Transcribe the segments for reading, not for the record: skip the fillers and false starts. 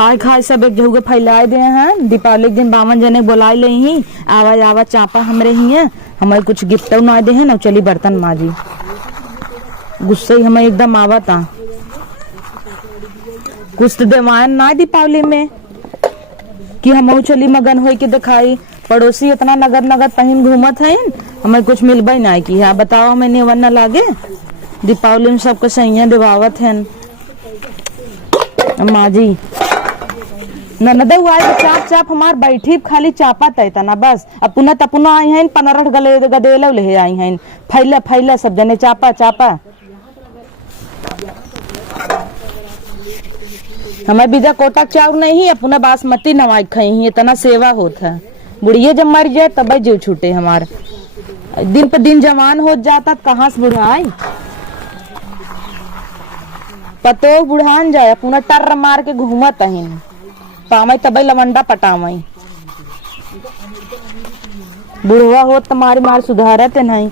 खाए खाए सब एक जगह फैलाए दे हैं। दीपावली के दिन 52 जने बुलाए ले ही आवाज आवाज चापा हमरे ही है। हमारे कुछ गिफ्ट ना दे है ना चली बर्तन माजी। गुस्से ही हमें एकदम आवता कुछ तो देवान ना दीपावली में कि हम चली मगन हो के दिखाई। पड़ोसी इतना नगद नगद पहन घूमत है हमें कुछ मिलबे ना की है। बताओ हमें नेवन न लागे। दीपावली में सबको सैया दिवावत है माजी ननद आए चाप चाप हमार बैठी खाली चापा तैता ना बस। अपना तपुना आई हैं 15 गले गदेल ले आई हैं फैला फैला सब जने चापा चापा। हमें बीजा कोटक चाउर नहीं अपना बासमती नवाज खाई इतना सेवा होता है। बुढ़िया जब मर जाए तब जीव छूटे हमार। दिन पे दिन जवान हो जाता कहाँ से बुढ़ाई। पतो बुढ़ान जाए अपना टर मार के घूमत अहिन पामई तबई लवंडा पटामई। बुढ़वा हो तुम्हारी मार सुधारत नहीं।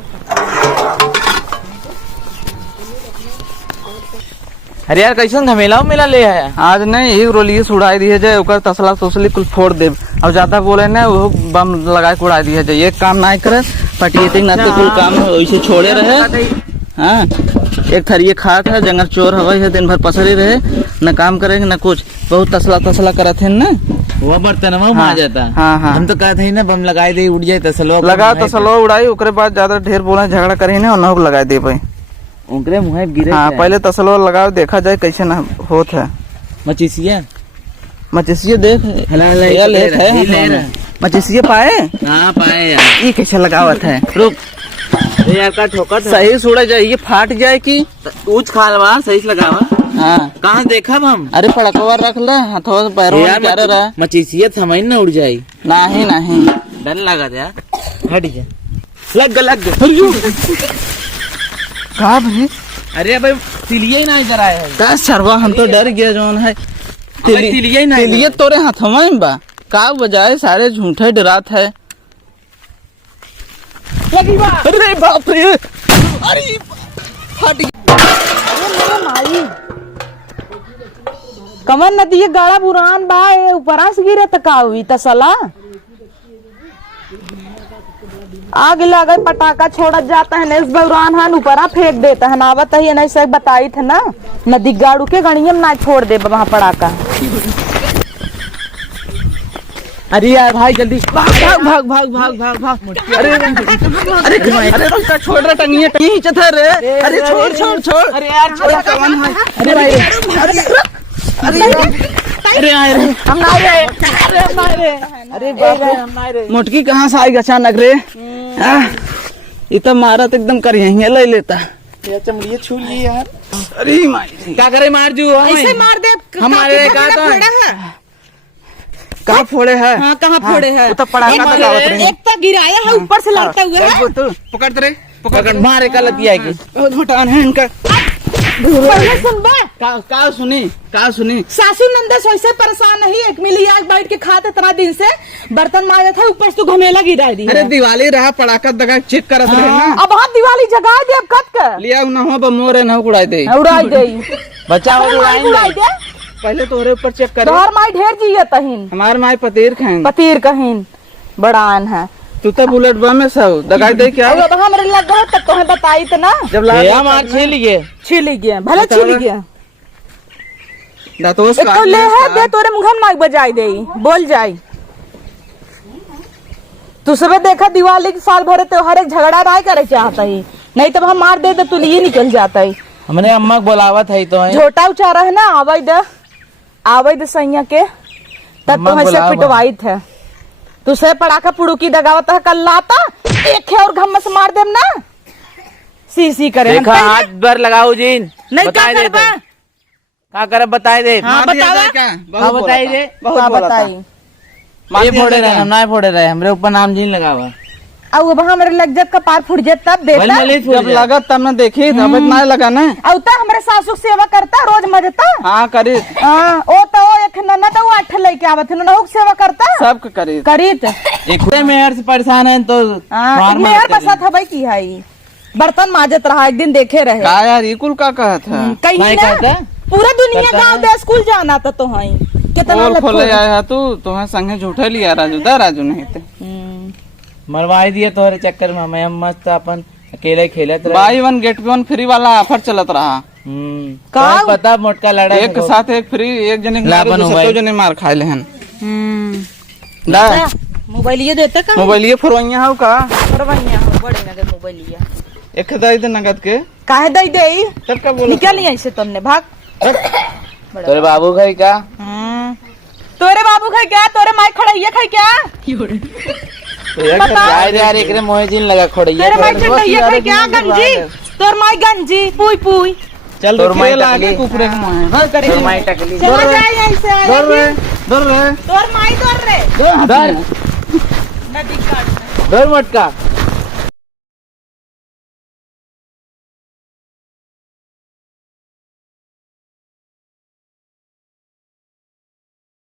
अरे यार कैसन झमेला मेला ले है आज नहीं ही रोलिए उड़ाई दिए जाए ओकर तसला तसली कुल फोड़ दे। अब ज्यादा बोले ना वो बम लगा के उड़ा दिया जाए। एक काम ना करे पटिएटिंग ना तो कुल काम वैसे छोड़े रहे। हाँ एक थरिये खाक है जंगल चोर हवाई है दिन भर पसरी रहे न काम करेंगे न कुछ। बहुत तसला तसला करत है ना वो बर्तन हाँ, जाता। हाँ हाँ हम तो कहते हैं ना बम लगाई दे उड़ जाए तसलो लगा तसलो उड़ाई ओकरे बाद ज्यादा ढेर बोला झगड़ा करी ना न लगा दे भाई उनके मुँह गिरे। हाँ पहले तसलो लगाओ देखा जाए कैसे ना होत है। मचिसिया मचिसिया देख मचिसिया पाए। हाँ पाए यार ये कैसे लगावत है रुक यार का ठोकर सही सुड़ा जाए ये फाट जाए कि ऊंच खालवा सही से लगावा। हाँ कहाँ देखा हम अरे पड़कवा रख ले हाथों से पैरों में क्या रहा मचिसिया थमाई ना उड़ जाये नहीं नहीं डर लगा यार हट जा लग लग कहा भाई। अरे भाई तिलिया ही ना इधर आया है का सरवा हम तो डर गया जोन है तिलिया ही ना तिलिया तोरे हाथों में बा का बजाए सारे झूठे डरात है। अरे बाप रे अरे फट माई कमन नदी गाड़ा बुरान बा ऊपरा से गिरे त का हुई तसला आग लगा पटाखा छोड़ा जाता है इस बुरान है ऊपरा फेंक देता है नावत ही नहीं से बताई थे ना नदी गाड़ू के गणियम ना छोड़ दे वहां पटाखा। अरे यार भाई जल्दी भाग भाग भाग भाग भाग भाग। अरे अरे अरे रास्ता छोड़ रहा टंगिए टंगी चथा रे। अरे छोड़ छोड़ छोड़ अरे यार छोड़ कौन है। अरे भाई अरे अरे हम ना रे अरे हम ना रे अरे बाप हम ना रे मोटकी कहां से आई अचानक रे। ये तो मारा तो एकदम कर यहीं ले लेता ये चमड़िए छू ली यार। अरे माई क्या करे मार जू ऐसे मार दे हमारे का तो कहाँ फोड़े है। हाँ कहाँ फोड़े है तो पड़ाका लगावत रहे एक तो गिराया है ऊपर से लड़ता हुआ है। पकड़ रे पकड़ मारे का लतिया की बहुत भटान है इनका। पहले सुनबा का सुनी सासू नंदस वैसे परेशान नहीं एक मिली आज बैठ के खाते इतना दिन से बर्तन मारे था ऊपर से तो घमेला गिरा दी। अरे दिवाली रहा पड़ाका दगा चेक करत रहे ना। अब हाँ दिवाली जगा दे अब कब कर लिया ना हो ब मोरे ना उड़ाई दे बच्चा उड़ाई दे पहले तोरे ऊपर चेक कर। तोहर माई ढेर जिया तहिन हमार माई पतीर खाएं पतीर कहिन बड़ा आन है तू तो बुलेट बम में सब दगाई दे क्या अब हमरे लग गए तब तुम्हें बताई तो ना जब लाया मार छिल गया भले छिल गया दातोस एक तो ले है दे तोरे मुंह में माइक बजाई दे बोल जाई। तू सब देखा दिवाली के साल भरे त्योहार एक झगड़ा राय करे चाहता ही नहीं तब हम मार दे तो तू लिए निकल जाता ही। हमने अम्मा बोलावा था तो झोटा उचारा है ना आवाई दे सैया के तब तो ऐसे पिटवाई थे तुसे पड़ाका पुड़ुकी दगावत है कल लाता एक है और घम से मार देम ना सी करे देखा हाथ भर लगाओ जीन नहीं क्या करबा का करे बताई दे। हाँ बतावा हाँ बताई दे बहुत बताई ये फोड़े रहे हम ना फोड़े रहे हमरे ऊपर नाम जीन लगावा अब वहाँ मेरे लज्जत का पार फुट जाए तब देता जब लगा तब ना देखी तब इतना लगा ना अब तो हमारे सासू सेवा करता रोज मजता। हाँ करी ओ तो एक नन्ना तो आठ लेके आवत है नहुक सेवा करता सब करी करीत एक मेहर से परेशान है तो मेहर बसात है भाई की है बर्तन माजत रहा एक दिन देखे रहे का यार ये कुल का कहत है कहीं ना पूरा दुनिया गाँव दे स्कूल जाना था तो कितना पोल खोले आया है तू तुम्हें संगे झूठे लिया राजू दा राजू नहीं थे मरवाई दिए तोहरे चक्कर में हमें हम मस्त अपन अकेले खेलत रहे। बाई 1 गेट पे 1 फ्री वाला ऑफर चलत रहा। का पता मोटका लड़ा एक के साथ एक फ्री, एक जने के मारे दूसरे जने मार खाए लेहन। मोबाइल ये देता का मोबाइल ये फरवैया हो का फरवैया हो बड़े नगद मोबाइल ये एक दई दे नगद के काहे दई दे तब का बोल निकल ऐसे तुमने भाग तोरे बाबू खाई का तोरे बाबू खाई क्या तोरे माई खड़ैया खाई क्या यार एकरे मोहजिन लगा खोड़िया तेरे माई खड़ैया खाई क्या गंजी तोर माई गंजी पुई पुई चल तोर माई लागे कुकरे के मुंह तोर माई टकली चला जाए ऐसे दर रे तोर माई दर रे दर नदी काट दर मोटका